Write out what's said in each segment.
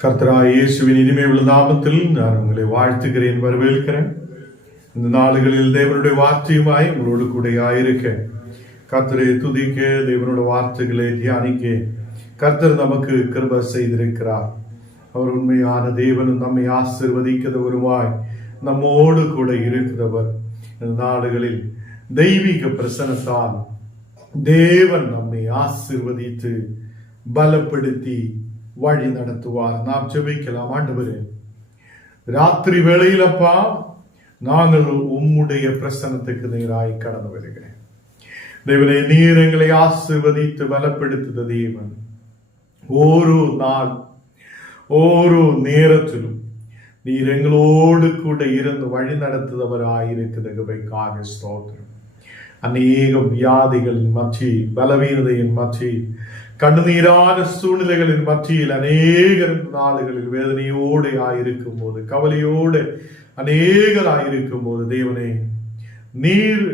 கர்த்தராய் இயேசுவின் இனிமை உள்ள நாமத்தில் நான் உங்களை வாழ்த்துகிறேன் வரவேற்கிறேன். இந்த நாடுகளில் தேவனுடைய வார்த்தையுமாய் உங்களோடு கூட ஆயிருக்க. கர்த்தரை துதிக்க தேவனுடைய வார்த்தைகளை தியானிக்க. கர்த்தர் நமக்கு கிருப செய்திருக்கிறார். அவர் உண்மையான தேவனும் நம்மை ஆசிர்வதிக்கிறவருமாய் நம்மோடு கூட இருக்கிறவர். இந்த நாடுகளில் தெய்வீக பிரசனத்தால் தேவன் நம்மை ஆசிர்வதித்து பலப்படுத்தி வழி நடத்துவார். நாம் ஜெபிக்கலாம். ஆண்டவரே ராத்திரி வேளையிலப்பா நாங்கள் உம்முடைய பிரசனத்துக்கு நேராய் கடந்து வருகிறேன். தேவனே நீர் எங்களை ஆசிர்வதித்து பலப்படுத்துத தேவன். ஒரு நாள் ஒரு நேரத்திலும் நீர் எங்களோடு கூட இருந்து வழி நடத்துதவராயிருக்கிறதுக்காக ஸ்தோத்திரம். அநேக வியாதிகளின் மத்தியில் பலவீனதையின் மத்தியில் கண்ணுநீரான சூழ்நிலைகளின் மத்தியில் அநேகர் இந்த நாடுகளில் வேதனையோடு ஆயிருக்கும் போது கவலையோடு அநேகர் ஆயிருக்கும் போது தேவனே நீர்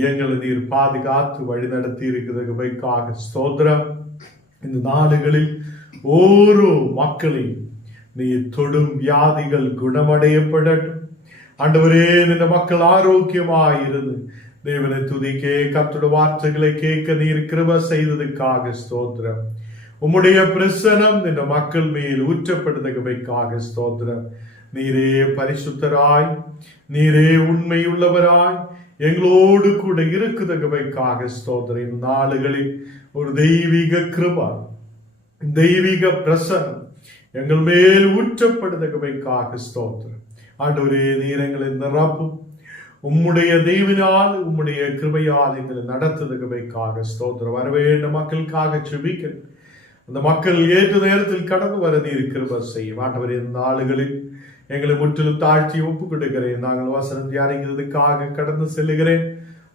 எங்களை நீர் பாதுகாத்து வழி நடத்தி இருக்கிறதுக்காக ஸ்தோத்திரம் இந்த நாடுகளில் ஓரோ மக்களையும் நீ தொடும் வியாதிகள் குணமடையப்படட்டும் ஆண்டவரே இந்த மக்கள் ஆரோக்கியமாயிருந்து தேவனை துதிக்கே கத்துட வார்த்தைகளை கேட்க நீர் கிருப செய்ததுக்காக ஸ்தோத்திரம். உம்முடைய பிரசனம் இந்த மக்கள் மேல் ஊற்றப்படுதவைக்காக ஸ்தோத்திரம். நீரே பரிசுத்தராய் நீரே உண்மையுள்ளவராய் எங்களோடு கூட இருக்குதவைக்காக ஸ்தோத்திரம். இந்த நாளுகளில் ஒரு தெய்வீக கிருபா தெய்வீக பிரசனம் எங்கள் மேல் ஊற்றப்படுதவைக்காக ஸ்தோத்திரம். ஆண்டவரே நீர் எங்களை நிரப்பும். உம்முடைய தெய்வினால் உம்முடைய கிருபையால் எங்களை நடத்துதவைக்காக ஸ்தோத்திரம். வர வேண்டும் மக்களுக்காக செபிக்க அந்த மக்கள் ஏற்று நேரத்தில் கடந்து வர நீர் கிருப செய்யும். ஆண்டவர் இந்த நாளுகளில் எங்களை முற்றிலும் தாழ்த்தி ஒப்பு கொடுக்கிறேன் நாங்கள் வசனம் தியானிக்கிறதுக்காக கடந்து செல்லுகிறேன்.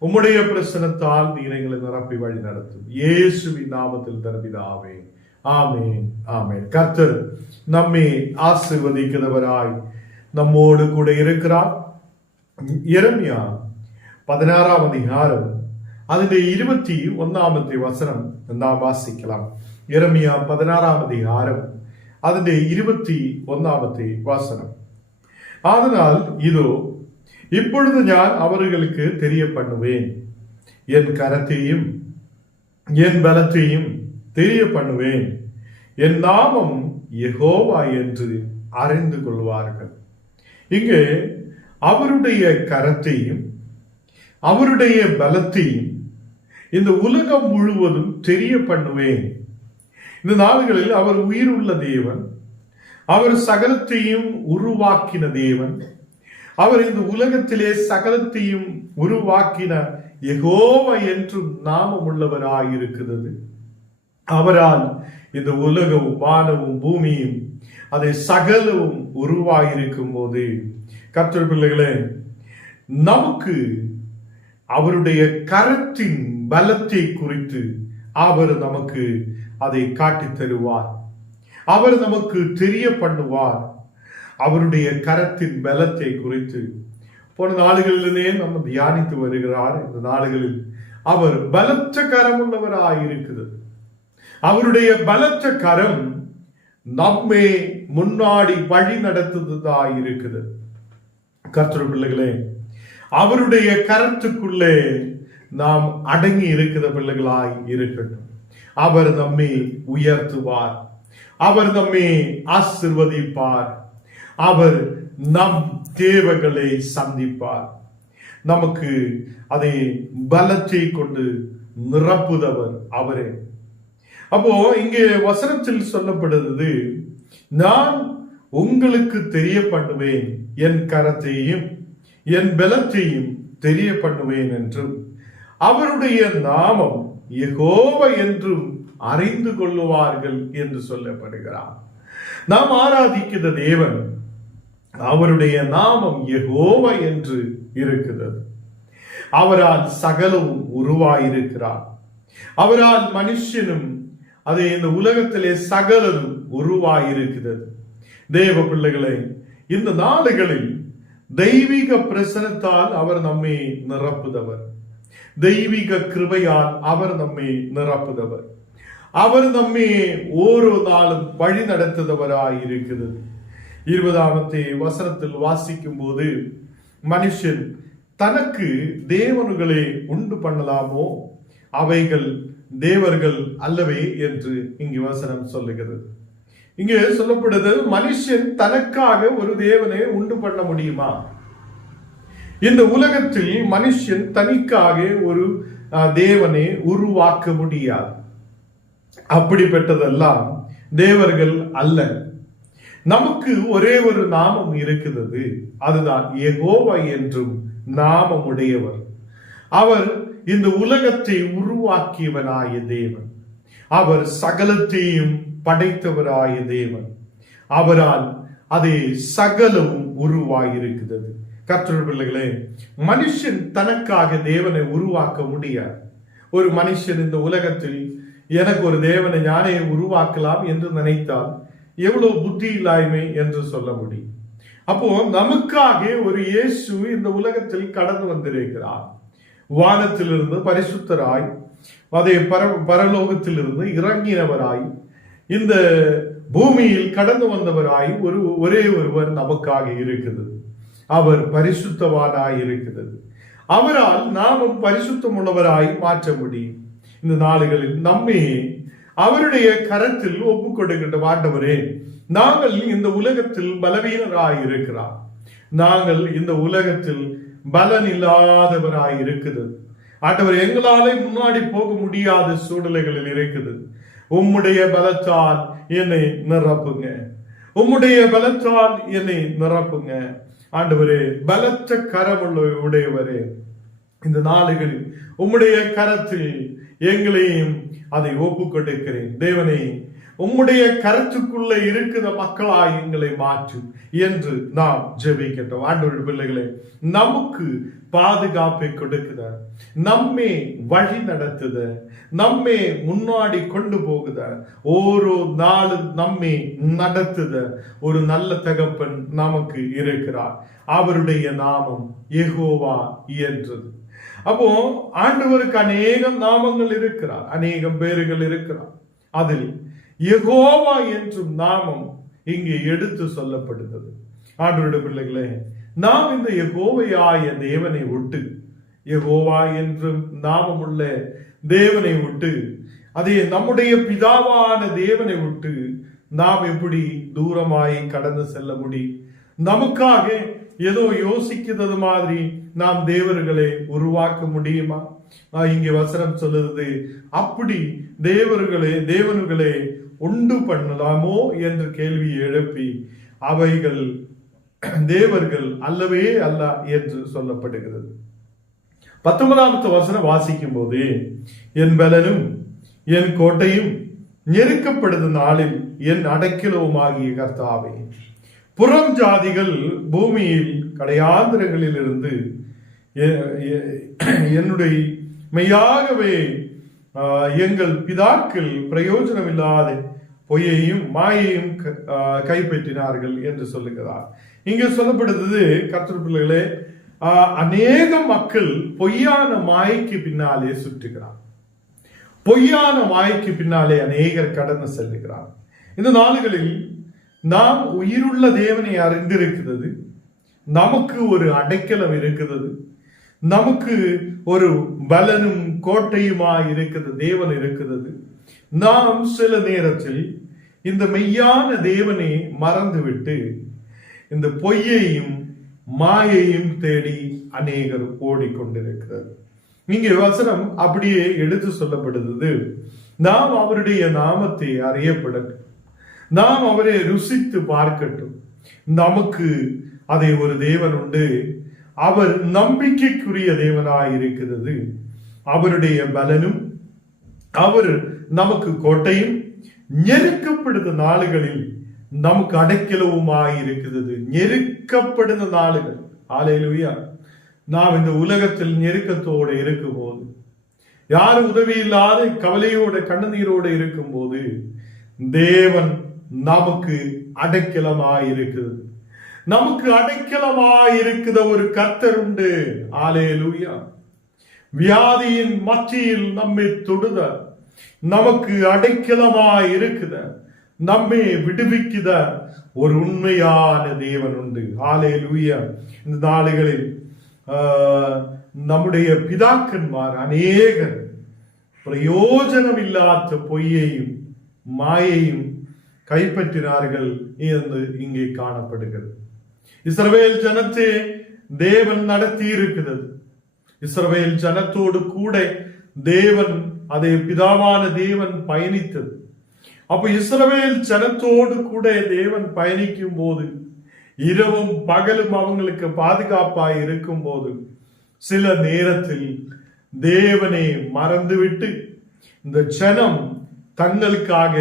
உம்முடைய பிரசனத்தால் நீர் எங்களை நிரப்பி வழி நடத்தும். இயேசுவின் நாமத்தில் தரபிதாவே. ஆமேன் ஆமேன். கர்த்தர் நம்மை ஆசிர்வதிக்கிறவராய் நம்மோடு கூட இருக்கிறார். എരമ്യ പതിനാറാം അധികാരം അതിൻ്റെ ഇരുപത്തി ഒന്നാമത്തെ വസനം നാം വാസിക്കണം എരമ്യ പതിനാറാം അധികാരം അതിൻ്റെ ഇരുപത്തി ഒന്നാമത്തെ വസനം അതിനാൽ ഇതോ இப்பொழுது ஞான் அவர்களுக்கு தெரிய பண்ணுவேன் என் கரத்தையும் என் பலத்தையும் தெரிய பண்ணுவேன் என் நாமம் எகோவா என்று அறிந்து கொள்வார்கள் இங்கே அவருடைய கரத்தையும் அவருடைய பலத்தையும் இந்த உலகம் முழுவதும் தெரிய பண்ணுவேன். இந்த நாடுகளில் அவர் உயிர் உள்ள தேவன் அவர் சகலத்தையும் உருவாக்கின தேவன் அவர் இந்த உலகத்திலே சகலத்தையும் உருவாக்கின எகோவ என்றும் நாமம் உள்ளவராயிருக்கிறது. அவரால் இந்த உலகமும் வானமும் பூமியும் அதை சகலவும் உருவாயிருக்கும் போது கர்த்தர் பிள்ளைகளே நமக்கு அவருடைய கரத்தின் பலத்தை குறித்து அவர் நமக்கு அதை காட்டி தருவார். அவர் நமக்கு தெரிய பண்ணுவார். அவருடைய கரத்தின் பலத்தை குறித்து. போன நாடுகளிலே நம்ம தியானித்து வருகிறார். இந்த நாடுகளில் அவர் பலத்த கரம் உள்ளவராயிருக்கிறது அவருடைய பலத்த கரம் நம்மே முன்னாடி வழி நடத்துவதாய் இருக்குது கர்த்தர் பிள்ளைகளே அவருடைய கரத்துக்குள்ளே நாம் அடங்கி இருக்கிற பிள்ளைகளாய் இருக்கட்டும். அவர் நம்மை உயர்த்துவார். அவர் நம்மை ஆசிர்வதிப்பார். அவர் நம் தேவைகளை சந்திப்பார். நமக்கு அதை பலத்தை கொண்டு நிரப்புதவர் அவரே. அப்போ இங்கே வசனத்தில் சொல்லப்படுறது நான் உங்களுக்கு தெரிய பண்ணுவேன் என் கரத்தையும் என் பலத்தையும் தெரிய பண்ணுவேன் என்றும் அவருடைய நாமம் எகோவ என்றும் அறிந்து கொள்ளுவார்கள் என்று சொல்லப்படுகிறார். நாம் ஆராதிக்கிற தேவன் அவருடைய நாமம் எகோவ என்று இருக்கிறது. அவரால் சகலவும் உருவாயிருக்கிறார். அவரால் மனுஷனும் அது இந்த உலகத்திலே சகலரும் உருவாயிருக்கிறது. தேவ பிள்ளைகளே இந்த நாடுகளில் தெய்வீக பிரசனத்தால் அவர் நம்மை நிரப்புதவர். தெய்வீக கிருபையால் அவர் நம்மை நிரப்புதவர். அவர் நம்மை ஓரோ நாளும் வழி நடத்துதவராய் இருக்கிறது. இருபதாமത്തെ வசனத்தில் வாசிக்கும் போது மனுஷன் தனக்கு தேவனுகளை உண்டு பண்ணலாமோ? அவைகள் தேவர்கள் அல்லவே என்று இங்கு வசனம் சொல்லுகிறது. இங்கே சொல்லப்படுது மனுஷன் தனக்காக ஒரு தேவனை உண்டு பண்ண முடியுமா? இந்த உலகத்தில் மனுஷன் தனிக்காக ஒரு தேவனை உருவாக்க முடியாது. அப்படிப்பட்டதெல்லாம் தேவர்கள் அல்ல. நமக்கு ஒரே ஒரு நாமம் இருக்கிறது. அதுதான் யெகோவா என்றும் நாமம் உடையவர் அவர் இந்த உலகத்தை உருவாக்கியவனாய தேவன். அவர் சகலத்தையும் படைத்தவராய தேவன். அவரால் அதை சகலமும் உருவாகியிருக்கிறது கற்றொரு பிள்ளைகளே மனுஷன் தனக்காக தேவனை உருவாக்க முடியாது. ஒரு மனுஷன் இந்த உலகத்தில் எனக்கு ஒரு தேவனை ஞானே உருவாக்கலாம் என்று நினைத்தால் எவ்வளவு புத்தி இல்லாய்மை என்று சொல்ல முடியும். அப்போ நமக்காக ஒரு இயேசு இந்த உலகத்தில் கடந்து வந்திருக்கிறார். வானத்திலிருந்து பரிசுத்தராய் அதே பர பரலோகத்திலிருந்து இறங்கினவராய் இந்த பூமியில் கடந்து வந்தவராய் ஒரு ஒரே ஒருவர் நமக்காக இருக்குது. அவர் பரிசுத்தவானாய் இருக்கிறது அவரால் நாமும் பரிசுத்தம் உள்ளவராய் மாற்ற முடியும். இந்த நாடுகளில் நம்மை அவருடைய கரத்தில் ஒப்பு கொடுக்கின்ற ஆண்டவரே நாங்கள் இந்த உலகத்தில் பலவீனராய் இருக்கிறார் நாங்கள் இந்த உலகத்தில் பலன் இல்லாதவராய் இருக்குது. ஆண்டவர் எங்களாலே முன்னாடி போக முடியாத சூழ்நிலைகளில் இருக்குது. உம்முடைய பலத்தால் என்னை நிரப்புங்க. உம்முடைய பலத்தால் என்னை நிரப்புங்க. ஆண்டவரே பலத்த கரமுள்ள உடையவரே இந்த நாடுகளில் உம்முடைய கரத்தில் எங்களையும் அதை ஒப்புக்கொண்டிருக்கிறேன். கொடுக்கிறேன் உம்முடைய கருத்துக்குள்ள இருக்கிற மக்களாய் எங்களை மாற்றும் என்று நாம் ஜெபிக்கின்றோம். ஆண்டோட பிள்ளைகளே நமக்கு பாதுகாப்பை கொடுக்குத நம்மே வழி நடத்துத நம்மே முன்னாடி கொண்டு போகுத ஓரோ நாளும் நம்மை நடத்துத ஒரு நல்ல தகப்பன் நமக்கு இருக்கிறார். அவருடைய நாமம் எகோவா என்றது அப்போ ஆண்டவருக்கு அநேகம் நாமங்கள் இருக்கிறார் அநேகம் பேர்கள் இருக்கிறார். அதில் யகோவா என்றும் நாமம் இங்கே எடுத்து சொல்லப்படுகிறது. ஆண்டோட பிள்ளைகளே நாம் இந்த யகோவையாய தேவனை விட்டு யகோவா என்றும் நாமமுள்ள தேவனை விட்டு அதே நம்முடைய பிதாவான தேவனை விட்டு நாம் எப்படி தூரமாய் கடந்து செல்ல முடியும்? நமக்காக ஏதோ யோசிக்கிறது மாதிரி நாம் தேவர்களை உருவாக்க முடியுமா? இங்கே வசனம் சொல்லுது அப்படி தேவர்களே தேவனுகளே உண்டு பண்ணலாமோ என்று கேள்வி எழுப்பி அவைகள் தேவர்கள் அல்லவே அல்ல என்று சொல்லப்படுகிறது. பத்தொன்பதாவது வசனம் வாசிக்கும் போது என் பலனும் என் கோட்டையும் நெருக்கப்படுது நாளில் என் அடைக்கலவுமாகிய கர்த்தாவே. புறம் ஜாதிகள் பூமியில் கடையாந்திரங்களில் இருந்து என்னுடைய மெய்யாகவே எங்கள் பிதாக்கள் பிரயோஜனமில்லாத பொய்யையும் மாயையும் க- கைப்பற்றினார்கள் என்று சொல்லுகிறார். இங்கே சொல்லப்படுது கர்த்தர் பிள்ளைகளே அநேக மக்கள் பொய்யான மாயைக்கு பின்னாலே சுற்றுகிறார். பொய்யான மாய்க்கு பின்னாலே அநேகர் கடந்து செல்லுகிறார். இந்த நாளுகளில் நாம் உயிருள்ள தேவனை அறிந்திருக்கிறது. நமக்கு ஒரு அடைக்கலம் இருக்கிறது. நமக்கு ஒரு பலனும் கோட்டையுமா இருக்கிற தேவன் இருக்கிறது. நாம் சில நேரத்தில் இந்த மெய்யான தேவனை மறந்துவிட்டு இந்த பொய்யையும் மாயையும் தேடி அநேகர் ஓடிக்கொண்டிருக்கிறது இங்கே வசனம் அப்படியே எடுத்து சொல்லப்படுகிறது. நாம் அவருடைய நாமத்தை அறியப்படட்டும். நாம் அவரை ருசித்து பார்க்கட்டும். நமக்கு அதை ஒரு தேவன் உண்டு. அவர் நம்பிக்கைக்குரிய தேவனாய் இருக்கிறது. அவருடைய பலனும் அவர் நமக்கு கோட்டையும் நெருக்கப்படுத நாளுகளில் நமக்கு அடைக்கலவுமாய் இருக்கிறது. நெருக்கப்படுத நாளுகள். ஆலையிலுயா நாம் இந்த உலகத்தில் நெருக்கத்தோடு இருக்கும்போது யாரும் உதவி இல்லாத கவலையோட கண்ணீரோடு இருக்கும்போது தேவன் நமக்கு அடைக்கலமாய் இருக்குது நமக்கு அடைக்கலமாய் இருக்கிற ஒரு கர்த்தர் உண்டு. ஆலே வியாதியின் மத்தியில் நம்மை தொடுதல் நமக்கு அடைக்கலமாய் இருக்குத நம்மை விடுவிக்குத. ஒரு உண்மையான தேவன் உண்டு. ஆலே லூய இந்த நாளுகளில் ஆஹ், நம்முடைய பிதாக்கன்மார் அநேகர் பிரயோஜனம் இல்லாத பொய்யையும் மாயையும் கைப்பற்றினார்கள். என்று இங்கே காணப்படுகிறது. இஸ்ரவேல் ஜனத்தை தேவன் நடத்தி இருக்கிறது இஸ்ரவேல் ஜனத்தோடு கூட தேவன் அதை பிதாவான தேவன் பயணித்தது. அப்ப இஸ்ரவேல் ஜனத்தோடு கூட தேவன் பயணிக்கும் போது இரவும் பகலும் அவங்களுக்கு பாதுகாப்பாய் இருக்கும் போது சில நேரத்தில் தேவனை மறந்துவிட்டு இந்த ஜனம் தங்களுக்காக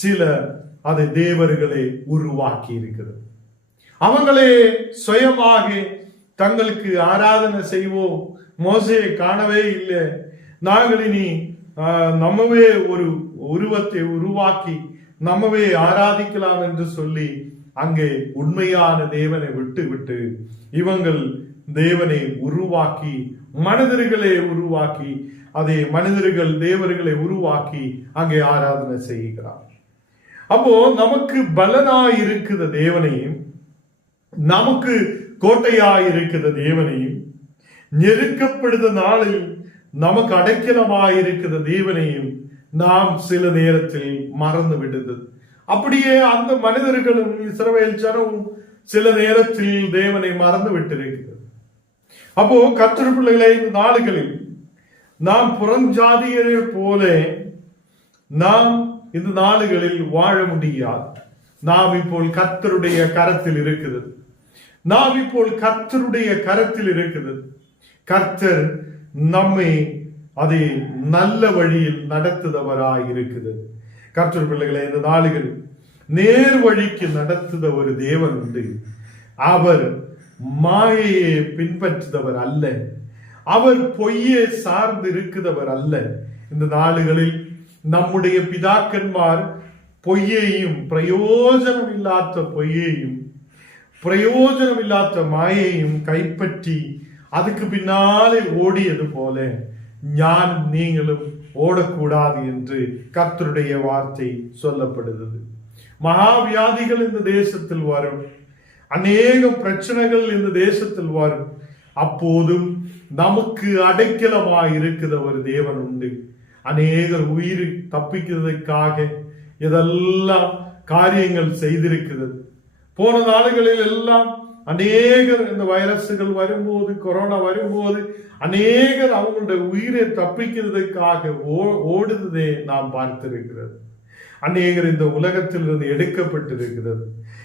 சில அதை தேவர்களை உருவாக்கி இருக்கிறது அவங்களே சுயமாக தங்களுக்கு ஆராதனை செய்வோம். மோசையை காணவே இல்லை. நாங்கள் இனி நம்மவே ஒரு உருவத்தை உருவாக்கி நம்மவே ஆராதிக்கலாம் என்று சொல்லி அங்கே உண்மையான தேவனை விட்டு விட்டு இவங்கள் தேவனை உருவாக்கி மனிதர்களை உருவாக்கி அதை மனிதர்கள் தேவர்களை உருவாக்கி அங்கே ஆராதனை செய்கிறார். அப்போ நமக்கு பலனாய் இருக்கிற தேவனையும் நமக்கு கோட்டையாய் இருக்கிற தேவனையும் நெருக்கப்படுத நாளில் நமக்கு அடைக்கலமாயிருக்கிற தேவனையும் நாம் சில நேரத்தில் மறந்து விடுது அப்படியே அந்த மனிதர்களும் இஸ்ரவேல் ஜனமும் சில நேரத்தில் தேவனை மறந்து விட்டிருக்கிறது. அப்போ கர்த்தர் பிள்ளைகளை இந்த நாடுகளில் நாம் புறஞ்சாதியரை போல நாம் இந்த நாடுகளில் வாழ முடியாது. நாம் இப்போ கத்தருடைய கரத்தில் இருக்கிறது. நாம் இப்போ கத்தருடைய கரத்தில் இருக்கிறது. கர்த்தர் நம்மை அதை நல்ல வழியில் நடத்துதவராய் இருக்குது கர்த்தர் பிள்ளைகளை இந்த நாளுகள் நேர் வழிக்கு நடத்துத ஒரு தேவன் உண்டு. அவர் மாயையை பின்பற்றுதவர் அல்ல. அவர் பொய்யை சார்ந்து இருக்குதவர் அல்ல இந்த நாடுகளில் நம்முடைய பிதாக்கன்மார் பொய்யையும் பிரயோஜனம் இல்லாத பொய்யையும் பிரயோஜனம் இல்லாத மாயையும் கைப்பற்றி அதுக்கு பின்னாலே ஓடியது போல. ஞான் நீங்களும் ஓடக்கூடாது என்று கர்த்தருடைய வார்த்தை சொல்லப்படுகிறது. மகாவியாதிகள் இந்த தேசத்தில் வரும். அநேக பிரச்சனைகள் இந்த தேசத்தில் வரும். அப்போதும் நமக்கு அடைக்கலமாய் இருக்கிற ஒரு தேவன் உண்டு. அநேகர் உயிர் தப்பிக்கிறதுக்காக இதெல்லாம் காரியங்கள் செய்திருக்கிறது. போன நாடுகளில் எல்லாம் அநேகர் இந்த வைரஸுகள் வரும்போது கொரோனா வரும்போது அநேகர் அவங்களுடைய உயிரை தப்பிக்கிறதுக்காக ஓ- ஓடுவதை நாம் பார்த்திருக்கிறது. அநேகர் இந்த உலகத்திலிருந்து எடுக்கப்பட்டிருக்கிறது.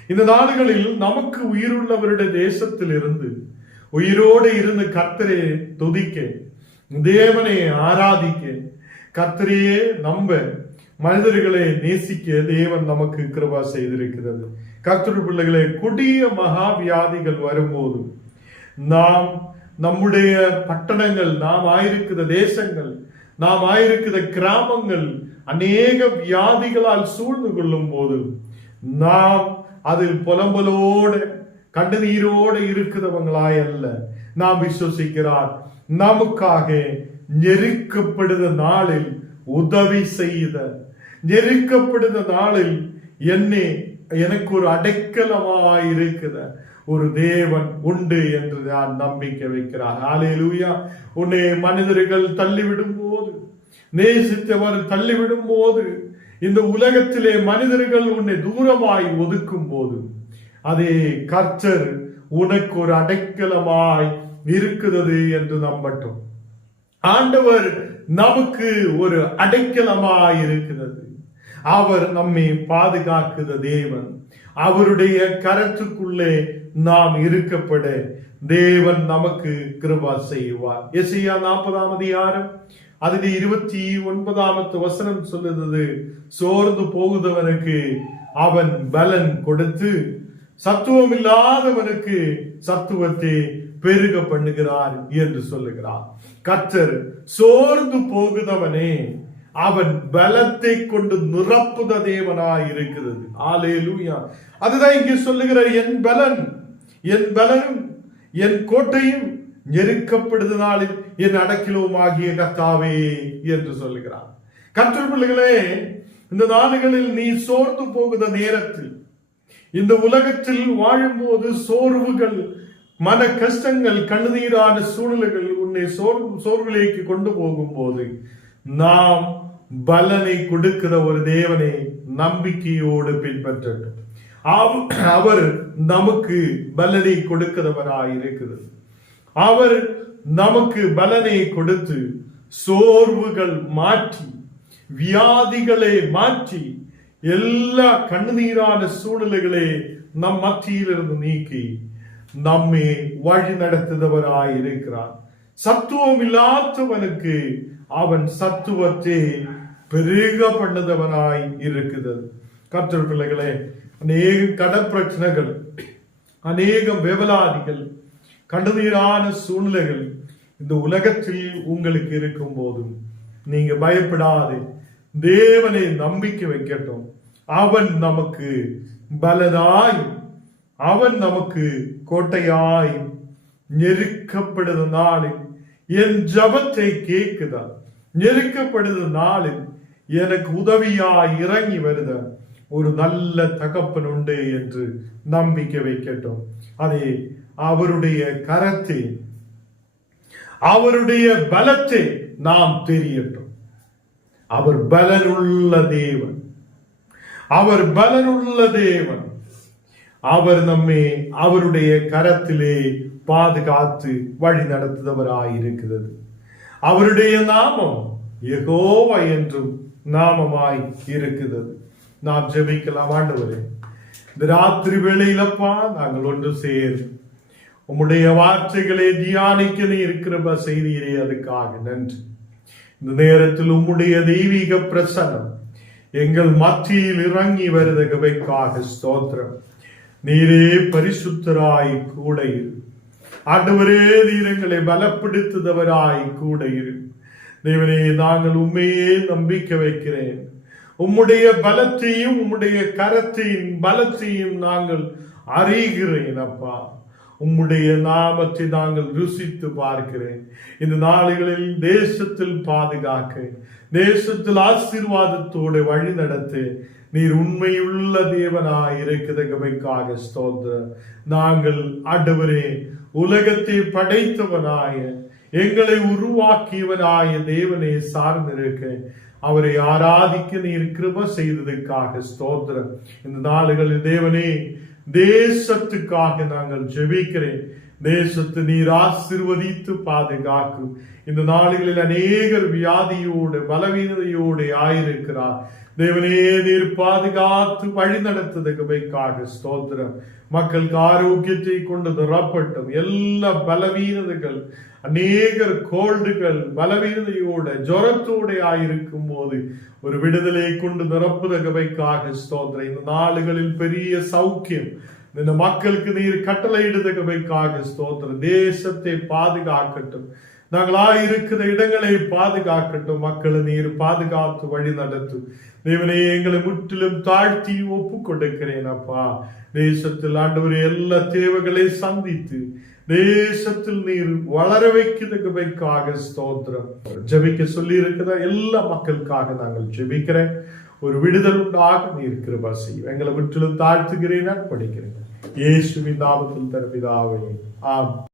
இந்த நாடுகளில் நமக்கு உயிருள்ளவருடைய தேசத்தில் இருந்து உயிரோடு இருந்து கர்த்தரை துதிக்க தேவனை ஆராதிக்க கர்த்தரையே நம்ப மனிதர்களை நேசிக்க தேவன் நமக்கு கிருபா செய்திருக்கிறது. கர்த்தர் பிள்ளைகளே கொடிய மகா வியாதிகள் வரும்போது நாம் நம்முடைய பட்டணங்கள் நாம் ஆயிருக்கிற தேசங்கள் நாம் ஆயிருக்கிற கிராமங்கள் அநேக வியாதிகளால் சூழ்ந்து கொள்ளும் போது நாம் அதில் புலம்பலோடு கண்ணீரோடு இருக்கிறவங்களாய் அல்ல. நாம் விசுவசிக்கிறார் நமக்காக நெருக்கப்படுத நாளில் உதவி செய்த நெருக்கப்படுத நாளில் என்னை எனக்கு ஒரு அடைக்கலமாய் இருக்கிற ஒரு தேவன் உண்டு என்று நான் நம்பிக்கை வைக்கிறார். ஆலேலூயா உன்னை மனிதர்கள் தள்ளிவிடும் போது நேசித்தவர் தள்ளிவிடும் போது இந்த உலகத்திலே மனிதர்கள் உன்னை தூரமாய் ஒதுக்கும் போது அதே கர்ச்சர் உனக்கு ஒரு அடைக்கலமாய் இருக்கிறது என்று நம்பட்டும். ஆண்டவர் நமக்கு ஒரு அடைக்கலமாய் இருக்கிறது அவர் நம்மை பாதுகாக்குத தேவன். அவருடைய கரத்துக்குள்ளே நாம் இருக்கப்பட தேவன் நமக்கு கிருபா செய்வார். எசையா நாற்பதாம் அதிகாரம் அதில் இருபத்தி ஒன்பதாமத்து வசனம் சொல்லுது சோர்ந்து போகுதவனுக்கு அவன் பலன் கொடுத்து சத்துவம் இல்லாதவனுக்கு சத்துவத்தை பெருக பண்ணுகிறார் என்று சொல்லுகிறார். கத்தர் சோர்ந்து போகுதவனே. அவன் பலத்தை கொண்டு நிரப்புத தேவனாய் இருக்கிறது ஆலே அதுதான் இங்கே சொல்லுகிற என் பலன் என் பலனும் என் கோட்டையும் நெருக்கப்படுதனாலும் என் அடக்கிலும் ஆகிய கத்தாவே என்று சொல்லுகிறார். கற்று பிள்ளைகளே இந்த நாடுகளில் நீ சோர்ந்து போகிற நேரத்தில் இந்த உலகத்தில் வாழும்போது சோர்வுகள் மன கஷ்டங்கள் கண்ணீரான சூழ்நிலைகள் உன்னை சோர் சோர்விலேக்கு கொண்டு போகும் போது நாம் பலனை கொடுக்கிற ஒரு தேவனை நம்பிக்கையோடு பின்பற்றட்டும். அவ- அவர் நமக்கு பலனை கொடுக்கிறவராய் இருக்கிறது அவர் நமக்கு பலனை கொடுத்து சோர்வுகள் மாற்றி வியாதிகளை மாற்றி எல்லா கண்ணீரான சூழ்நிலைகளை நம் மத்தியிலிருந்து நீக்கி நம்மை வழி நடத்துகிறவராய் இருக்கிறார் சத்துவம் இல்லாதவனுக்கு அவன் சத்துவத்தை பெருக பண்ணதவனாய் இருக்கிறது. கற்றல் பிள்ளைகளே அநேக கடன் பிரச்சனைகள் அநேகம் வேவலாதிகள் கடுநீரான சூழ்நிலைகள் இந்த உலகத்தில் உங்களுக்கு இருக்கும் போதும் நீங்க பயப்படாது. தேவனை நம்பிக்கை வைக்கட்டும். அவன் நமக்கு பலனாய் அவன் நமக்கு கோட்டையாய் நெருக்கப்படுத நாளில் என் ஜபத்தை கேட்குதா? நெருக்கப்படுத நாளில் எனக்கு உதவியாய் இறங்கி வருத ஒரு நல்ல தகப்பன் உண்டு என்று நம்பிக்கை வைக்கட்டும். அதே அவருடைய கரத்தை அவருடைய பலத்தை நாம் தெரியட்டும். அவர் பலனுள்ள தேவன். அவர் பலனுள்ள தேவன். அவர் நம்மை அவருடைய கரத்திலே பாதுகாத்து வழி நடத்துபவராயிருக்கிறது அவருடைய நாமம் யெகோவா என்றும் நாமமாய் இருக்கிறது நாம் ஜெபிக்கலாம் ஆண்டவரே. இந்த ராத்திரி வேளையிலப்பா நாங்கள் ஒன்று சேர். உம்முடைய வார்த்தைகளை தியானிக்க இருக்கிறப்ப இருக்கிற செய்தியிலே அதுக்காக நன்றி. இந்த நேரத்தில் உம்முடைய தெய்வீக பிரசனம் எங்கள் மத்தியில் இறங்கி வருதகவைக்காக ஸ்தோத்திரம். நீரே பரிசுத்தராய் கூட இரு. ஆண்டவரே நீர் எங்களை பலப்படுத்துதவராய் கூட இரு. தேவனே நாங்கள் உண்மையே நம்பிக்கை வைக்கிறேன். உம்முடைய பலத்தையும் உம்முடைய கரத்தையும் பலத்தையும் நாங்கள் அறிகிறேன் அப்பா. உம்முடைய நாமத்தை நாங்கள் ருசித்து பார்க்கிறேன். இந்த நாடுகளில் தேசத்தில் பாதுகாக்க தேசத்தில் ஆசீர்வாதத்தோடு வழி நடத்து நீர் உண்மையுள்ள தேவனா இருக்கிறதுக்காக ஸ்தோத்திர நாங்கள் ஆண்டவரே உலகத்தை படைத்தவனாய எங்களை உருவாக்கியவராய தேவனை சார்ந்திருக்க அவரை ஆராதிக்க நீர் கிருப செய்ததுக்காக ஸ்தோத்திரம். இந்த நாளுகளில் தேவனே தேசத்துக்காக நாங்கள் ஜெபிக்கிறேன். தேசத்து நீர் ஆசிர்வதித்து பாதுகாக்கும். இந்த நாடுகளில் அநேகர் வியாதியோடு பலவீனதையோடு ஆயிருக்கிறார். தேவனே நீர் பாதுகாத்து வழி நடத்துவதற்காக ஸ்தோத்திரம். மக்களுக்கு ஆரோக்கியத்தை கொண்டு நிரப்பட்டும் எல்லா பலவீனதைகள் அநேகர் கோல்டுகள் பலவீனதையோட ஜொரத்தோட ஆயிருக்கும் போது ஒரு விடுதலை கொண்டு நிரப்புதகவைக்காக ஸ்தோத்திரம். இந்த நாளுகளில் பெரிய சௌக்கியம். இந்த மக்களுக்கு நீர் கட்டளையிடுதகவைக்காக ஸ்தோத்திரம். தேசத்தை பாதுகாக்கட்டும். நாங்களா இருக்கிற இடங்களை பாதுகாக்கட்டும். மக்களை நீர் பாதுகாத்து வழி நடத்தும் தேவனே எங்களை முற்றிலும் தாழ்த்தி ஒப்பு கொடுக்கிறேன் அப்பா. தேசத்தில் ஆண்டவர் எல்லா தேவைகளை சந்தித்து தேசத்தில் நீர் வளர வைக்கிறதுக்காக ஸ்தோத்திரம். ஜெபிக்க சொல்லி இருக்கிற எல்லா மக்களுக்காக நாங்கள் ஜெபிக்கிறேன். ஒரு விடுதல் உண்டாக நீர் கிருபா செய்யும். எங்களை முற்றிலும் தாழ்த்துகிறேன் படிக்கிறேன் இயேசுவின் நாமத்தில் தரப்பிதாவே ஆம்